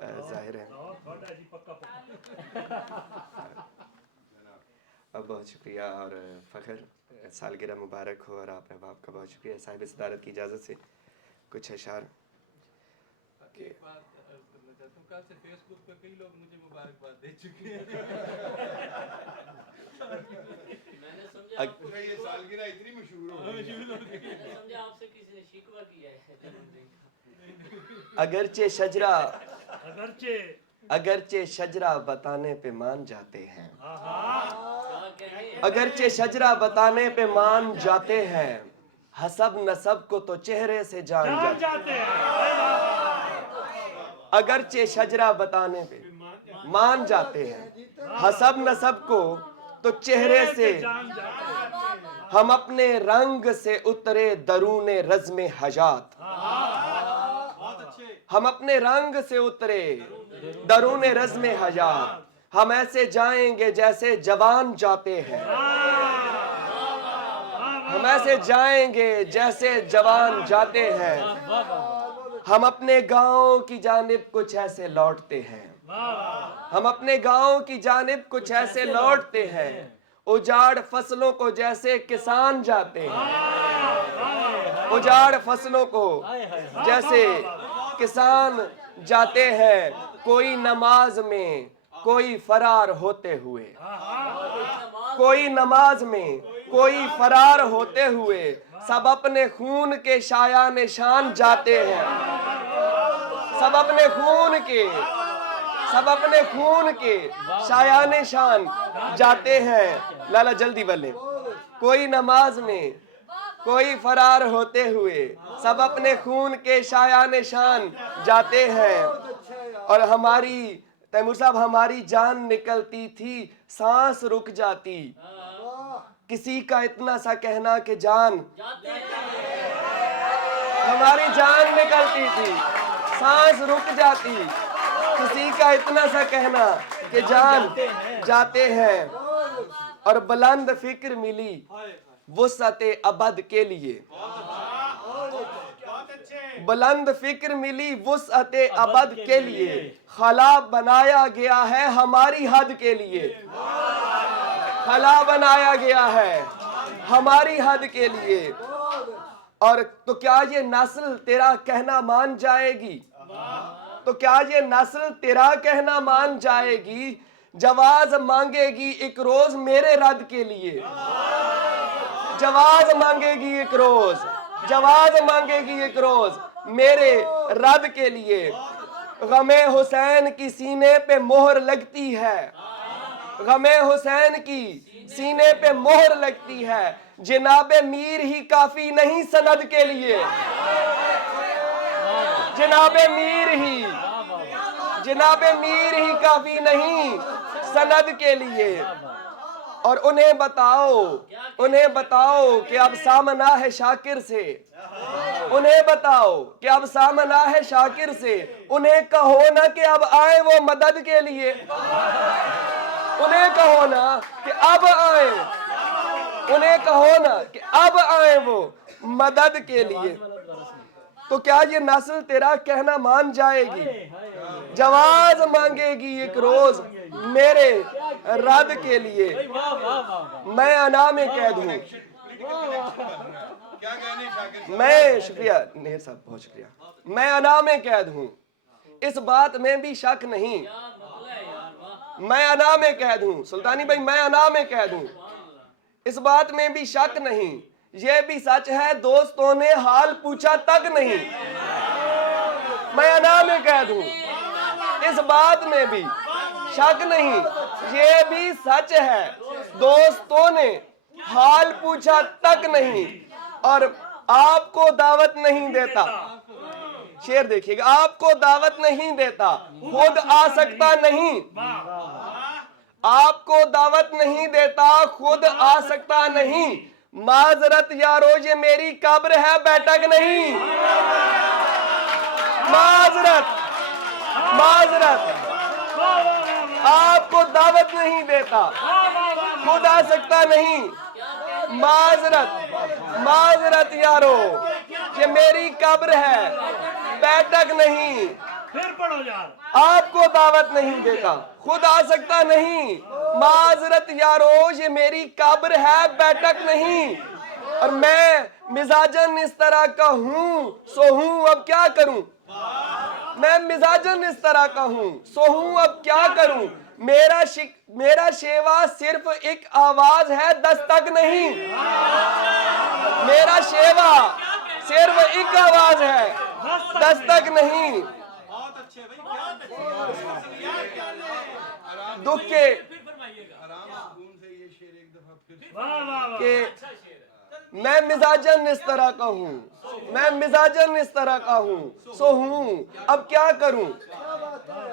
जाहिर है। अब बहुत शुक्रिया और फ़ख्र, सालगिरह मुबारक हो और आप अहबाब का बहुत शुक्रिया। साहिब सदारत की इजाज़त से कुछ अशार के बात अर्ज करना चाहता हूँ। कल से फेसबुक पे कई लोग मुझे मुबारकबाद दे चुके हैं। मैंने समझा ये सालगिरह इतनी मशहूर हो गई, मैंने समझा आपसे किसी ने शिकवा किया है जन्मदिन का। अगरचे शजरा बताने पे मान जाते हैं, कहने अगरचे शजरा बताने पे मान जाते हैं, हसब नसब को तो चेहरे से जान जाते हैं। अगरचे शजरा बताने पे मान जाते हैं, हसब नसब को तो चेहरे से। हम अपने रंग से उतरे दरूने रज़्मे हजात, हम अपने रंग से उतरे दरूने रज़्मे हजात। हम ऐसे जाएंगे जैसे जवान जाते हैं, हम ऐसे जाएंगे जैसे जवान जाते हैं। हम अपने गांव की जानिब कुछ ऐसे लौटते हैं, हम अपने गांव की जानिब कुछ ऐसे लौटते हैं, उजाड़ फसलों को जैसे किसान जाते हैं, उजाड़ फसलों को जैसे किसान जाते हैं। कोई नमाज में कोई फरार होते हुए, कोई नमाज में कोई फरार होते हुए, सब अपने खून के शायान शान जाते हैं, सब अपने खून के शायान शान जाते हैं। लाला जल्दी बोले। कोई नमाज में कोई फरार होते हुए, सब अपने खून के शायान शान जाते हैं। और हमारी तैमूर साहब, हमारी जान निकलती थी, सांस रुक जाती, किसी का इतना सा कहना कि जान, हमारी जान निकलती थी, सांस रुक जाती, किसी का इतना सा कहना कि जान जाते हैं। और बुलंद फिक्र मिली वुसअते अबद के लिए, बुलंद फिक्र मिली वुसअते अबद के लिए, खला बनाया गया है हमारी हद के लिए, खला बनाया गया है हमारी हद के लिए। और तो क्या ये नस्ल तेरा कहना मान जाएगी, तो क्या ये नस्ल तेरा कहना मान जाएगी। जवाज मांगेगी एक रोज मेरे रद के लिए, जवाज मांगेगी एक रोज, जवाज मांगेगी एक रोज मेरे रद के लिए। गमे हुसैन की सीने पे मोहर लगती है, गमे हुसैन की सीने पे मोहर लगती है। जनाबे मीर ही काफी नहीं सनद के लिए, जनाबे मीर ही काफी नहीं सनद के लिए। और उन्हें बताओ कि अब सामना है शाकिर से, उन्हें बताओ कि अब सामना है शाकिर से। उन्हें कहो ना कि अब आए वो मदद के लिए, उन्हें कहो ना कि अब आए, उन्हें कहो ना कि अब आए वो मदद के लिए। तो क्या ये नस्ल तेरा कहना मान जाएगी। जवाज मांगेगी एक रोज मेरे रद के लिए। मैं अना में कैद हूँ, मैं शुक्रिया नेहर साहब, बहुत शुक्रिया। मैं अना में कैद हूँ, इस बात में भी शक नहीं। मैं अना में कैद हूँ सुल्तानी भाई, मैं अना में कैद हूँ, इस बात में भी शक नहीं। ये भी सच है दोस्तों ने हाल पूछा तक नहीं। मैं अना में कैद हूँ, इस बात में भी शक नहीं। ये भी सच है दोस्तों ने हाल पूछा तक नहीं। और आपको दावत नहीं देता, शेर देखिएगा, आपको दावत नहीं देता, खुद आ सकता नहीं। आपको दावत नहीं देता, खुद आ सकता नहीं। माजरत यारो ये मेरी कब्र है, बैठक नहीं। माजरत आपको दावत नहीं देता, खुद आ सकता नहीं। माजरत यारो ये मेरी कब्र है, बैठक नहीं। फिर पढ़ो यार। आपको दावत नहीं देता, खुद आ सकता नहीं। माजरत यारो, ये मेरी कब्र है, बैठक नहीं। और मैं मिजाजन इस तरह का हूं, सो हूं, अब क्या करूं। मैं मिजाजन इस तरह का हूं, सो हूं, अब क्या करूं। मेरा शेवा सिर्फ एक आवाज है, दस्तक नहीं। मेरा शेवा सिर्फ एक आवाज है, दस्तक नहीं। बहुत अच्छे भाई, दुख के फिर फरमाइएगा। आराम सुकून से ये शेर एक दफा फिर वाह वाह वाह। कि अच्छा शेर है। मैं मिजाजन इस तरह का हूं, मैं मिजाजन इस तरह का हूं, सो हूं, अब क्या करूं।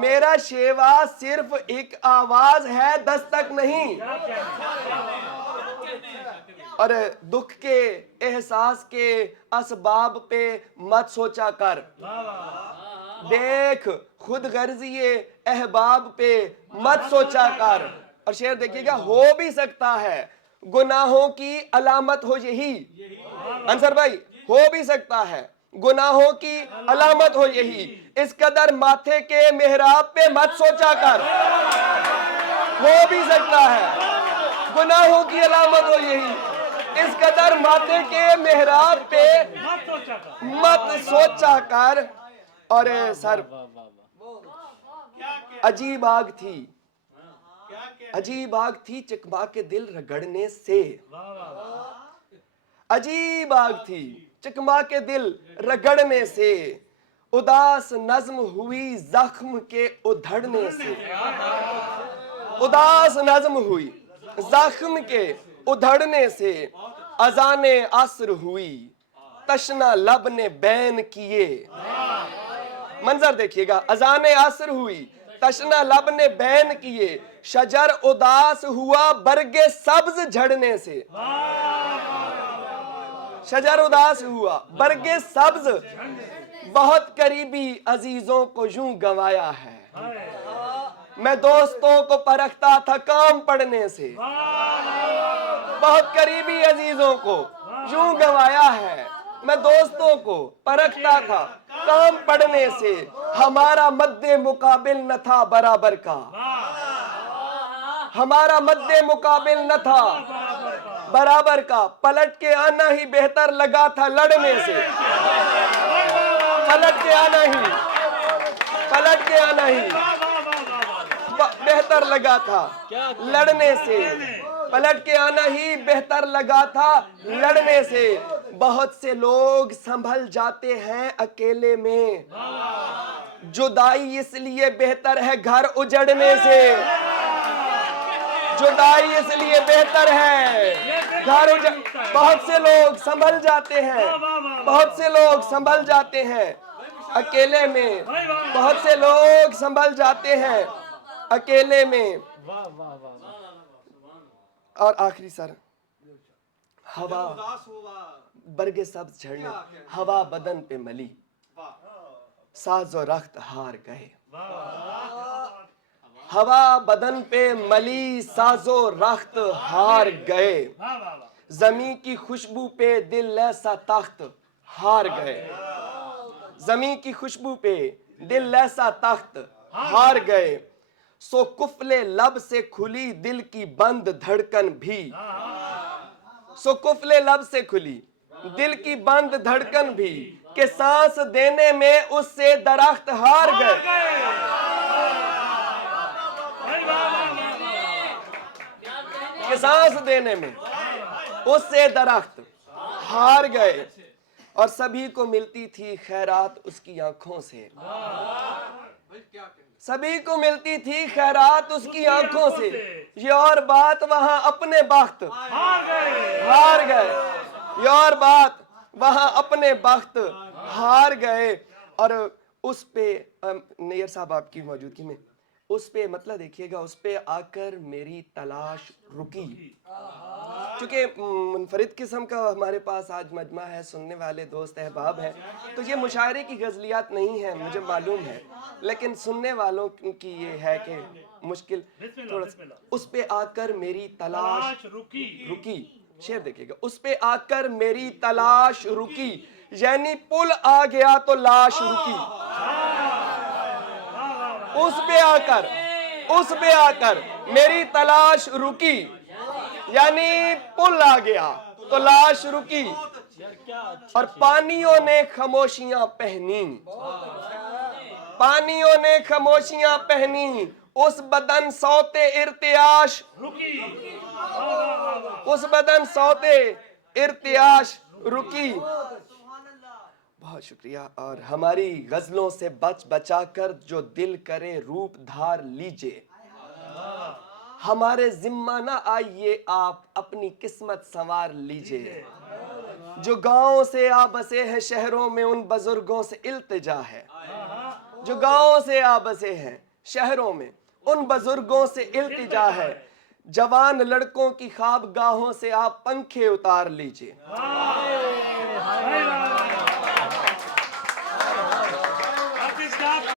मेरा शेवा सिर्फ एक आवाज है, दस्तक नहीं। और दुख के एहसास के असबाब पे मत सोचा कर। देख खुद गर्जिए अहबाब पे मत सोचा कर। और शेर देखिएगा, हो भी सकता है गुनाहों की अलामत हो यही। अंसर भाई, हो भी सकता है गुनाहों की अलामत हो यही। इस कदर माथे के मेहराब पे मत सोचा कर। हो भी सकता है गुनाहों की अलामत हो यही। इस कदर माथे के मेहराब पे मत सोचा कर। मत सोचा कर। और सर, अजीब आग थी, अजीब आग थी चकमा के दिल रगड़ने से। अजीब आग थी चकमा के दिल रगड़ने से। उदास नज्म हुई जख्म के उधड़ने से। उदास नज्म हुई जख्म के उधड़ने से। अजाने असर हुई तशना लब ने बैन किए। मंजर देखिएगा, अजाने असर हुई तशना लब ने बैन किए। शजर उदास हुआ बरगे सब्ज झड़ने से। शजर उदास हुआ बरगे सब्ज। बहुत करीबी अजीजों को यूं गंवाया है। मैं दोस्तों को परखता था काम पढ़ने से। बहुत करीबी अजीजों को यूं गंवाया है। मैं दोस्तों को परखता था काम पढ़ने से। हमारा मद्दे मुकाबिल न था बराबर का। हमारा मद्दे मुकाबिल न था बराबर का। पलट के आना ही बेहतर लगा था लड़ने से। पलट के आना ही, पलट के आना ही बेहतर लगा था लड़ने से। पलट के आना ही बेहतर लगा था लड़ने से। बहुत से लोग संभल जाते हैं अकेले में। जुदाई इसलिए बेहतर है घर उजड़ने से। जुदाई इसलिए बेहतर है घर उजड़। बहुत से लोग संभल जाते हैं, बहुत से लोग संभल जाते हैं अकेले में। बहुत से लोग संभल जाते हैं अकेले में। और आखिरी सर, हवा उदास हुआ बरगे सब्ज झड़ने, हवा बदन पे मली, साजो रख्त हार गए। हवा बदन पे मली, साजो रख्त हार गए। जमी की खुशबू पे दिल ऐसा तख्त हार गए। जमी की खुशबू पे दिल ऐसा तख्त हार गए। सो कुफले लब से खुली दिल की बंद धड़कन भी। सो कुफले लब से खुली दिल की बंद धड़कन भी। के सांस देने में उससे दरख्त हार गए। के सांस देने में उससे दरख्त हार गए। और सभी को मिलती थी खैरात उसकी आंखों से। सभी को मिलती थी खैरात उसकी आंखों से। ये और बात वहां अपने बख्त हार गए। ये और बात वहां अपने बख्त हार गए। और उस पे नैयर साहब आपकी मौजूदगी में उस पे मतलब देखिएगा, उस पे आकर मेरी तलाश रुकी। क्योंकि मुनफरिद किस्म का हमारे पास आज मजमा है, सुनने वाले दोस्त अहबाब हैं, तो ये मुशायरे की गज़लियात नहीं है, मुझे मालूम है, लेकिन सुनने वालों की ये है कि मुश्किल थोड़ा सा। उस पे आकर मेरी तलाश रुकी। शेर देखिएगा, उस पे आकर मेरी तलाश रुकी, यानी पुल आ गया तो लाश रुकी। उस पे आकर मेरी तलाश रुकी, यानी पुल आ गया तो लाश रुकी, और पानियों ने खामोशियां पहनी, पानियों ने खामोशियां पहनी, उस बदन सौते इर्तियाश रुकी। उस बदन सौते इर्तियाश रुकी। बहुत शुक्रिया। और हमारी गजलों से बच बचाकर जो दिल करे रूप धार लीजिए, हमारे जिम्मा ना आइए आप अपनी किस्मत संवार लीजिए। जो गांव से आ बसे हैं शहरों में उन बुजुर्गों से इल्तिजा है, जो गांव से आ बसे हैं शहरों में उन बुजुर्गों से इल्तिजा है। जवान लड़कों की ख्वाबगाहों से आप पंखे उतार लीजिए,